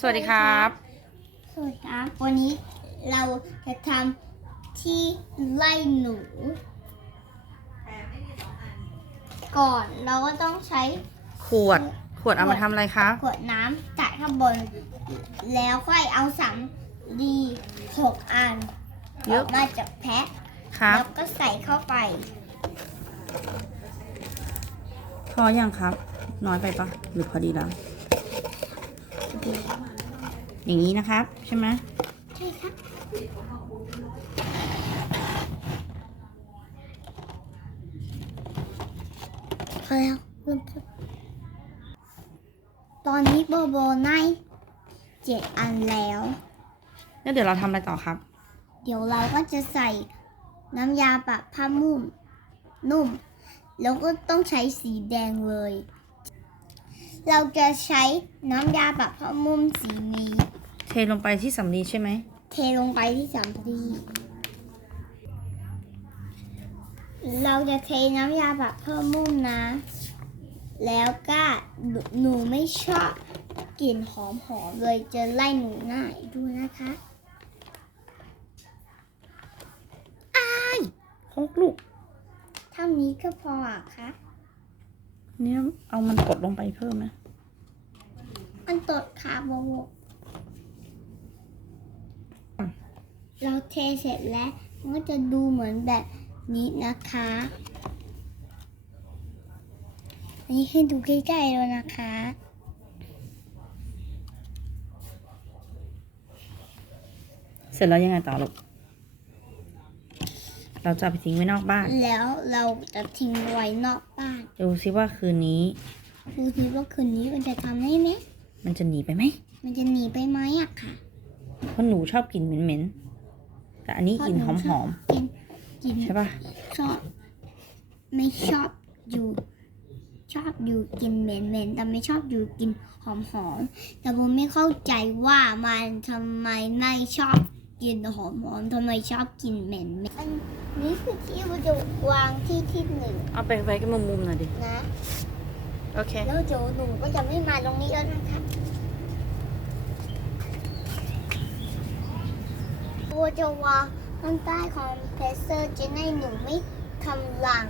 สวัสดีครับ สวัสดีครับ วันนี้เราจะทำที่ไล่หนู ก่อนเราก็ต้องใช้ขวด ขวดเอามาทำอะไรคะขวดน้ำจัดข้างบน แล้วค่อยเอาสำลีหกอันเยออะอกมาจากแพ็คครับ แล้วก็ใส่เข้าไปพอยังครับ น้อยไปปะหรือพอดีแล้ว อย่างนี้นะครับ ใช่ไหมใช่ครับพอแล้วเริ่มต้นตอนนี้โบโบได้เจ็ดอันแล้ว แล้วเดี๋ยวเราทำอะไรต่อครับ เดี๋ยวเราก็จะใส่น้ำยาปะผ้านุ่มนุ่ม แล้วก็ต้องใช้สีแดงเลย เราจะใช้น้ำยาปะผ้านุ่มสีนี้ เทลงไปที่สำลีใช่ไหม เทลงไปที่สามทีเราจะเทน้ำยาแบบเพิ่มมุ่มนะ แล้วก็หนูหนูไม่ชอบกลิ่นหอมหอมๆเลยจะไล่หนูง่ายดูนะคะโคกลูกเท่านี้ก็พออะคะ เนี่ยเอามันกดลงไปเพิ่มไหมมันตดขาโบโบเราเทเสร็จแล้วมันก็จะดูเหมือนแบบนี้นะคะ อันนี้ให้ดูใกล้ๆเลยนะคะ เสร็จแล้วยังไงต่อลูก เราจะเอาไปทิ้งไว้นอกบ้าน แล้วเราจะทิ้งไว้นอกบ้านดูซิว่าคืนนี้ ดูสิว่าคืนนี้มันจะทำได้ไหมมันจะหนีไปไหมมันจะหนีไปไหมอะค่ะเพราะหนูชอบกลิ่นเหม็นๆแต่อันนี้กลิ่นหอมกินกินๆใช่ปะชอบ ไม่ชอบอยู่ ชอบอยู่กินเหม็นๆแต่ไม่ชอบอยู่กินหอมๆแต่ผมไม่เข้าใจว่ามันทำไมไม่ชอบ กินหอมๆทำไมชอบกินเหม็นๆอันนี้คือที่เราจะวางที่ที่หนึ่งเอาไปไว้กันมุมๆหน่อยดิ นะ โอเค แล้วเดี๋ยวหนูก็จะไม่มาตรงนี้แล้วนะคะตัวจะวางข้างใต้คอมเพรสเซอร์จะให้หนูไม่ทำรัง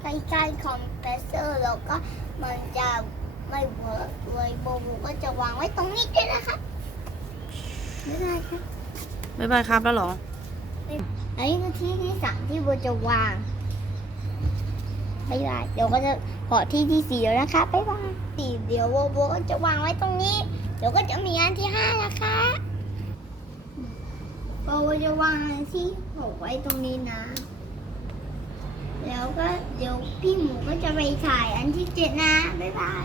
ใกล้ๆคอมเพรสเซอร์แล้วก็มันจะไม่เวิร์กเลยโบบูก็จะวางไว้ตรงนี้ด้วยนะคะไม่ได้ค่ะ บ๊ายบายครับแล้วหรอ อันนี้คือที่ที่สามที่โบจะวางบ๊ายบายเดี๋ยวก็จะขอที่ที่สี่แล้วนะคะบ๊ายบายสี่เดี๋ยวโบโบก็จะวางไว้ตรงนี้ เดี๋ยวก็จะมีอันที่ห้านะคะโบโบจะวางอันที่หกไว้ตรงนี้นะ แล้วก็เดี๋ยวพี่หมูก็จะไปถ่ายอันที่เจ็ดนะบ๊ายบาย